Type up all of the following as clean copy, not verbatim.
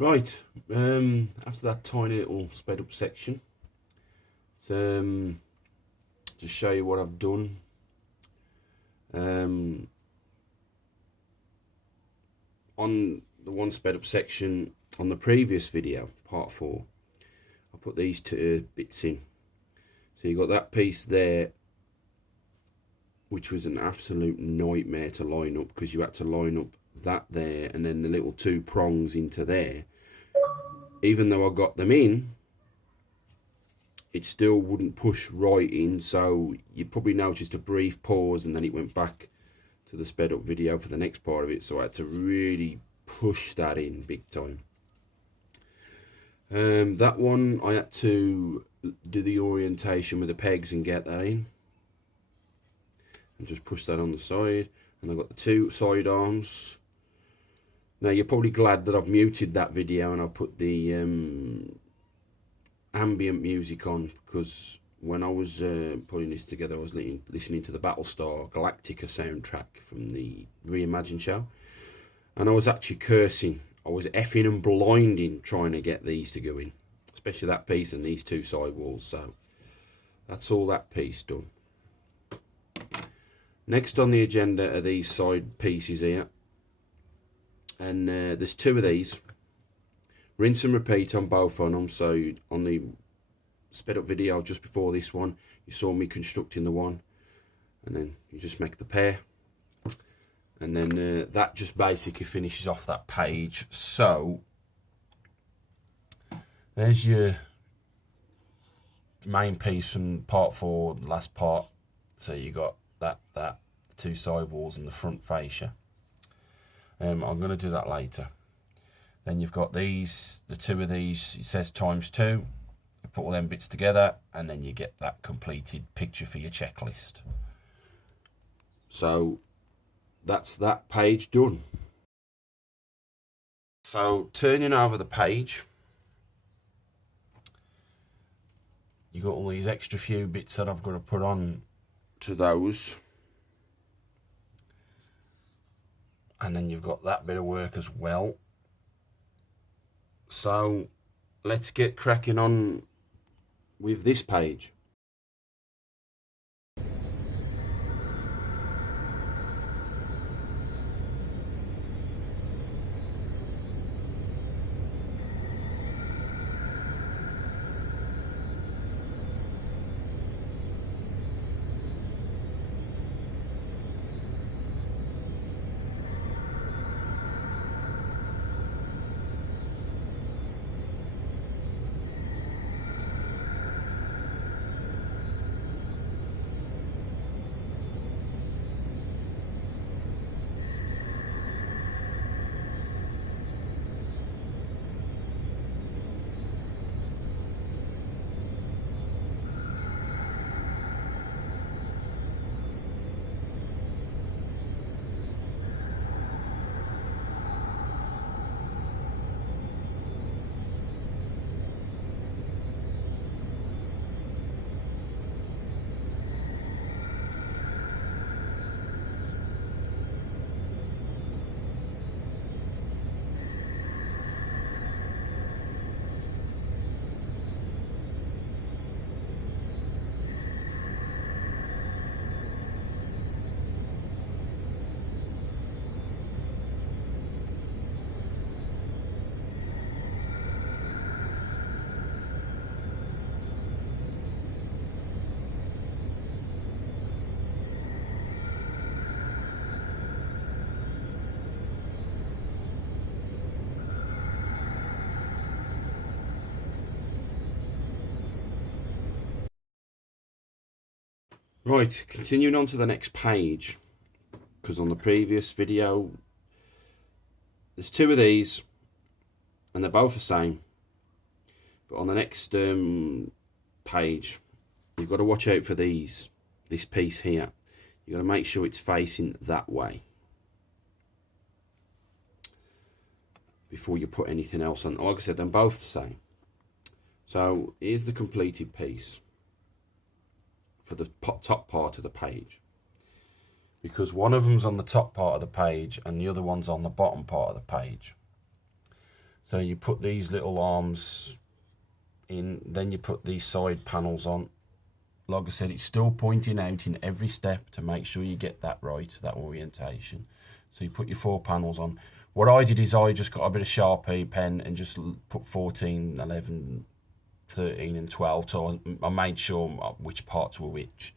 Right, after that tiny little sped up section, to just show you what I've done. On the one sped up section on the previous video, part 4, I put these two bits in. So you got that piece there, which was an absolute nightmare to line up, because you had to line up that there and then the little 2 prongs into there. Even though I got them in, it still wouldn't push right in, so you probably noticed a brief pause and then it went back to the sped up video for the next part of it, so I had to really push that in big time. That one I had to do the orientation with the pegs and get that in, and just push that on the side. And I've got the 2 side arms. Now you're probably glad that I've muted that video and I put the ambient music on, because when I was putting this together, I was listening to the Battlestar Galactica soundtrack from the Reimagined show, and I was actually cursing. I was effing and blinding trying to get these to go in, especially that piece and these 2 side walls. So that's all that piece done. Next on the agenda are these side pieces here, and there's 2 of these. Rinse and repeat on both on them. So on the sped up video just before this one, you saw me constructing the one, and then you just make the pair, and then that just basically finishes off that page. So there's your main piece from part 4, the last part. So you got that 2 side walls and the front fascia. I'm going to do that later. Then you've got these, the 2 of these, it says ×2. You put all them bits together and then you get that completed picture for your checklist. So that's that page done. So turning over the page, you got all these extra few bits that I've got to put on to those. And then you've got that bit of work as well. So let's get cracking on with this page. Right, continuing on to the next page, because on the previous video there's 2 of these and they're both the same, but on the next page you've got to watch out for this piece here. You've got to make sure it's facing that way before you put anything else on. Like I said, they're both the same. So here's the completed piece for the top part of the page, because one of them's on the top part of the page and the other one's on the bottom part of the page. So you put these little arms in, then you put these side panels on. Like I said, it's still pointing out in every step to make sure you get that right, that orientation. So you put your 4 panels on. What I did is I just got a bit of Sharpie pen and just put 14, 11, 13 and 12, so I made sure which parts were which.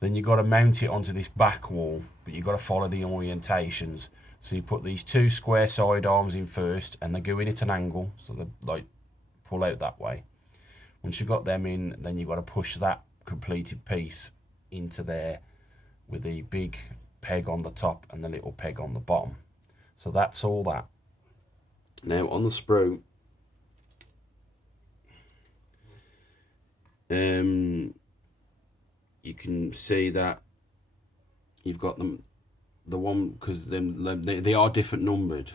Then you've got to mount it onto this back wall, but you've got to follow the orientations. So you put these 2 square side arms in first, and they go in at an angle, so they like pull out that way. Once you've got them in, then you've got to push that completed piece into there with the big peg on the top and the little peg on the bottom. So that's all that. Now on the sprue, you can see that you've got them, the one, because they are different numbered.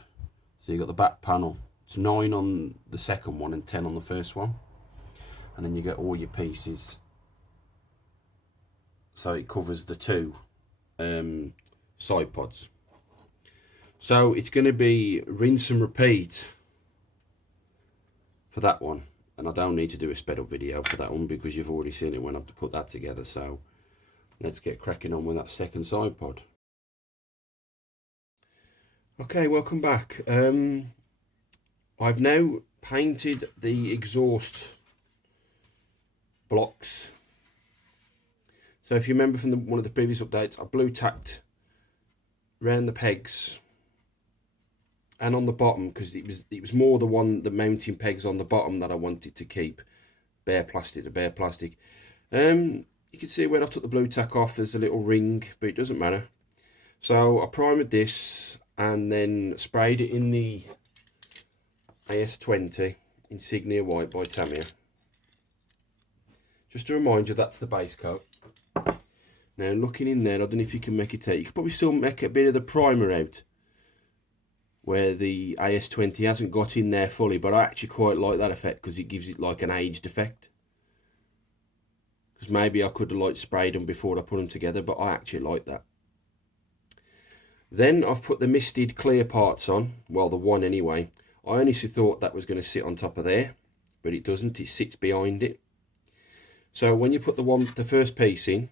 So you've got the back panel, it's 9 on the second one and 10 on the first one, and then you get all your pieces, so it covers the 2 side pods. So it's going to be rinse and repeat for that one, and I don't need to do a sped up video for that one because you've already seen it when I've put that together. So let's get cracking on with that second side pod. Okay, welcome back. I've now painted the exhaust blocks. So if you remember from one of the previous updates, I blue tacked around the pegs and on the bottom, because it was more the mounting pegs on the bottom that I wanted to keep bare plastic to bare plastic. You can see when I took the blue tack off, there's a little ring, but it doesn't matter. So I primed this and then sprayed it in the AS20 Insignia White by Tamiya. Just to remind you, that's the base coat. Now looking in there, I don't know if you can make it out. You could probably still make a bit of the primer out where the AS20 hasn't got in there fully, but I actually quite like that effect because it gives it like an aged effect. Because maybe I could have like sprayed them before I put them together, but I actually like that. Then I've put the misted clear parts on, well, the one anyway. I honestly thought that was going to sit on top of there, but it doesn't. It sits behind it. So when you put the first piece in,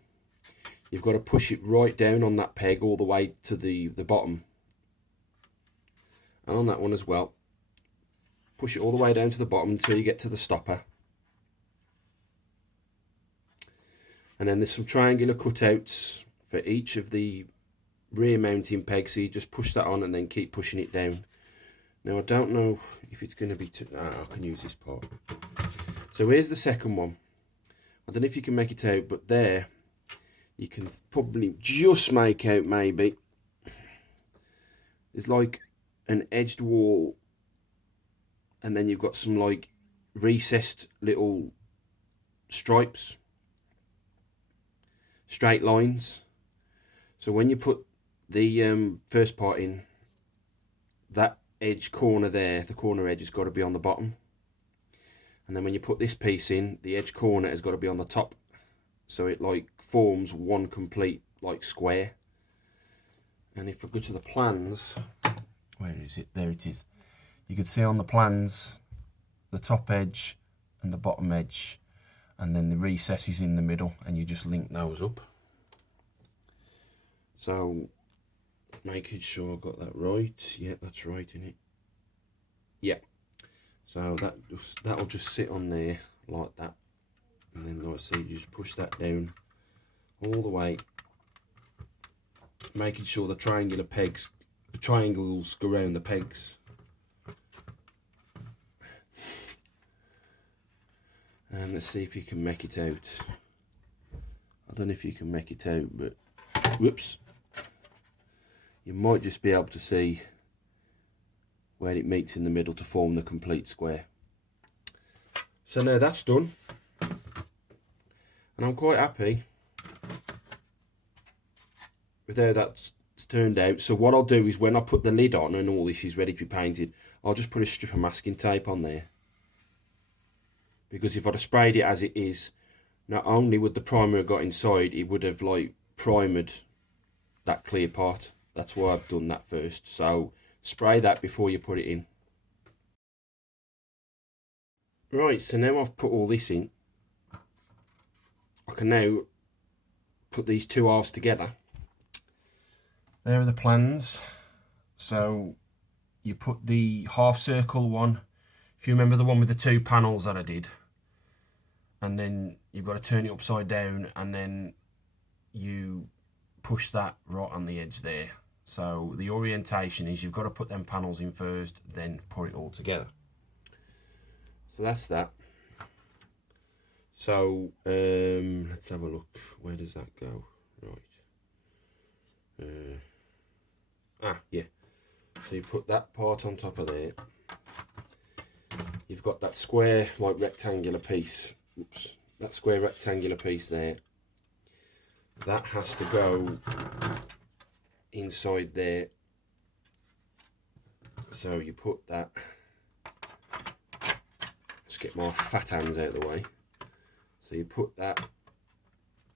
you've got to push it right down on that peg all the way to the bottom. And on that one as well, push it all the way down to the bottom until you get to the stopper. And then there's some triangular cutouts for each of the rear mounting pegs, so you just push that on and then keep pushing it down. Now I don't know if it's going to be I can use this part. So here's the second one. I don't know if you can make it out, but there you can probably just make out, maybe there's like an edged wall, and then you've got some like recessed little stripes, straight lines. So when you put the first part in, that edge corner there, the corner edge has got to be on the bottom, and then when you put this piece in, the edge corner has got to be on the top, so it like forms one complete like square. And if I go to the plans, where is it? There it is. You can see on the plans the top edge and the bottom edge, and then the recesses in the middle, and you just link those up. So making sure I got that right. Yeah, that's right, isn't it? Yeah. So that'll just sit on there like that, and then like I say, you just push that down all the way, making sure the triangular pegs, the triangles go around the pegs. And let's see if you can make it out. I don't know if you can make it out, but whoops, you might just be able to see where it meets in the middle to form the complete square. So now that's done, and I'm quite happy with how that's turned out. So what I'll do is when I put the lid on and all this is ready to be painted, I'll just put a strip of masking tape on there, because if I'd have sprayed it as it is, not only would the primer have got inside, it would have like primed that clear part. That's why I've done that first. So spray that before you put it in. Right, so now I've put all this in, I can now put these two halves together. There are the plans. So you put the half circle one, if you remember the one with the two panels that I did, and then you've got to turn it upside down, and then you push that right on the edge there. So the orientation is you've got to put them panels in first, then put it all together. So that's that. So let's have a look. Where does that go? Right. Yeah. So you put that part on top of there. You've got that square, like rectangular piece. Oops. That square rectangular piece there. That has to go inside there. So you put that. Just get my fat hands out of the way. So you put that,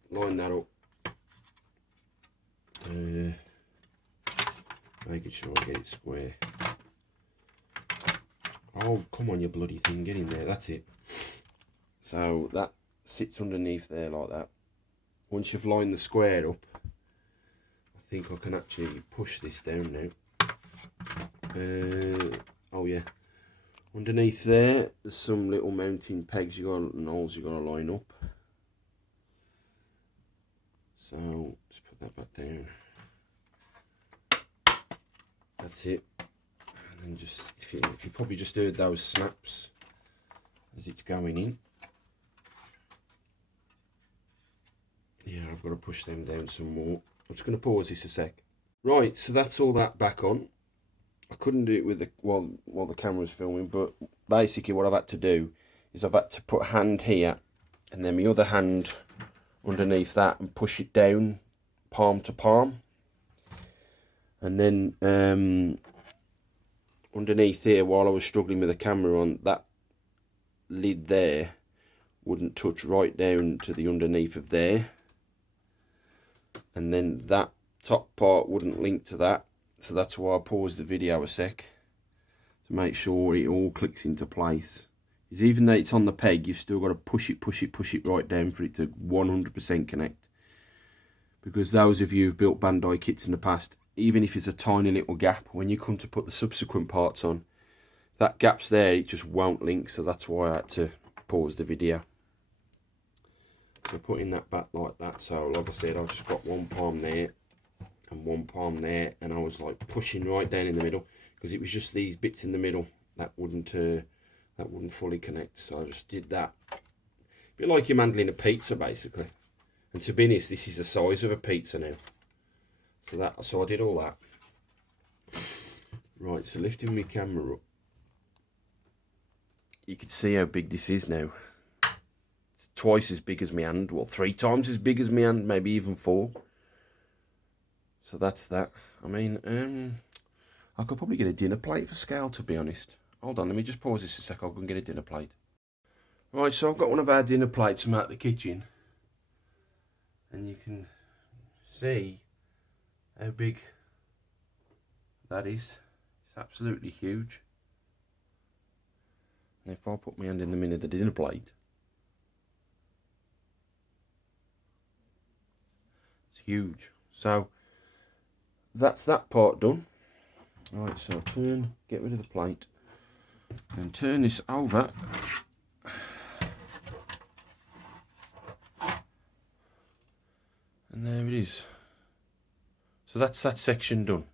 line that up, making sure I get it square. Oh, come on, you bloody thing, get in there, that's it. So that sits underneath there like that. Once you've lined the square up, I think I can actually push this down now. Oh yeah. Underneath there, there's some little mounting pegs and holes you got to line up. So just put that back down. That's it. And then just if you probably just heard those snaps as it's going in. Yeah, I've got to push them down some more. I'm just going to pause this a sec. Right, so that's all that back on. I couldn't do it with the while the camera's filming, but basically what I've had to do is I've had to put a hand here and then my other hand underneath that and push it down palm to palm, and then underneath here, while I was struggling with the camera on, that lid there wouldn't touch right down to the underneath of there, and then that top part wouldn't link to that. So that's why I paused the video a sec, to make sure it all clicks into place. Because even though it's on the peg, you've still got to push it right down for it to 100% connect. Because those of you who've built Bandai kits in the past, even if it's a tiny little gap, when you come to put the subsequent parts on, that gap's there, it just won't link. So that's why I had to pause the video. So putting that back like that, so like I said, I've just got one palm there and one palm there, and I was like pushing right down in the middle, because it was just these bits in the middle that wouldn't fully connect. So I just did that. A bit like you're handling a pizza basically, and to be honest, this is the size of a pizza now. So I did all that. Right, so lifting my camera up, you can see how big this is now. It's twice as big as my hand, well, 3 times as big as my hand, maybe even 4. So that's that. I mean, I could probably get a dinner plate for scale, to be honest. Hold on, let me just pause this a sec. I'll go and get a dinner plate. Right, so I've got one of our dinner plates from out the kitchen, and you can see how big that is. It's absolutely huge. And if I put my hand in the middle of the dinner plate, it's huge. So that's that part done. Right, so get rid of the plate, and turn this over. And there it is. So that's that section done.